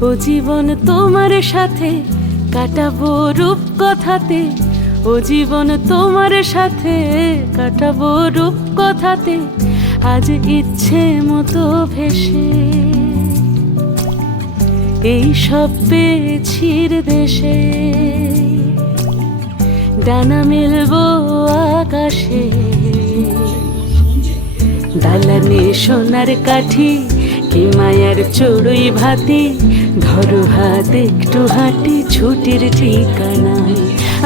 ও জীবন তোমার সাথে কাটাবো রূপ কথাতে ও জীবন তোমার সাথে কাটাবো রূপ কথাতে আজ ইচ্ছে মতো ভেসে এই সব পেয়েছির দেশে। ডানা মেলবো আকাশে। দালানে সোনার কাঠি কি মায়ার চড়ুই ভাতি, ধরো হাত একটু হাঁটি, ছুটির ঠিকানায়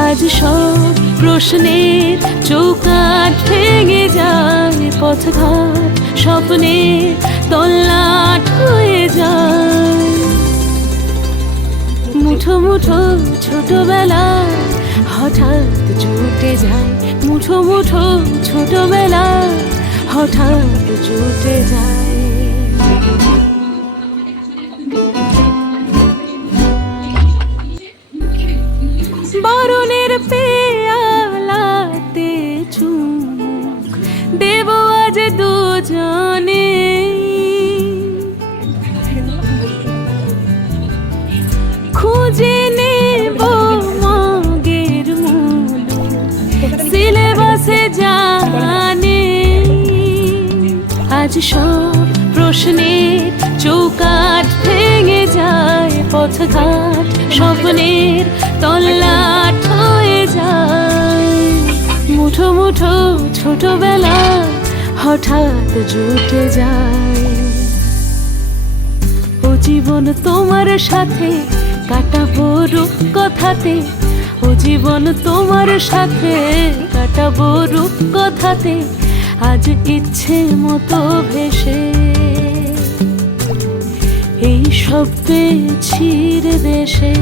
আজ সব প্রশ্নের চৌকাট ভেঙে যায় পথঘাট স্বপ্নে তল্লাট হয়ে যায়। মুঠো মুঠো ছোটবেলা হঠাৎ জুটে যায়, মুঠো মুঠো ছোটবেলা হঠাৎ জুটে যায়। বরণের পেয়ালাতে চুমুক দেব আজ দুজনে। খুঁজে নেব মগের মূল সিলেবাসে জানে। আজ সব প্রশ্নের চৌকাট ভেঙে যায় পথঘাট, স্বপ্নের তল্লাট হয়ে যায়। মুঠো মুঠো ছোটবেলা হঠাৎ জুটে যায়। ও জীবন তোমার সাথে কাটাবো রূপ কথাতে, ও জীবন তোমার সাথে কাটাবো রূপ কথাতে আজ ইচ্ছে মতো ভেসে। এই সব পেয়েছির দেশে।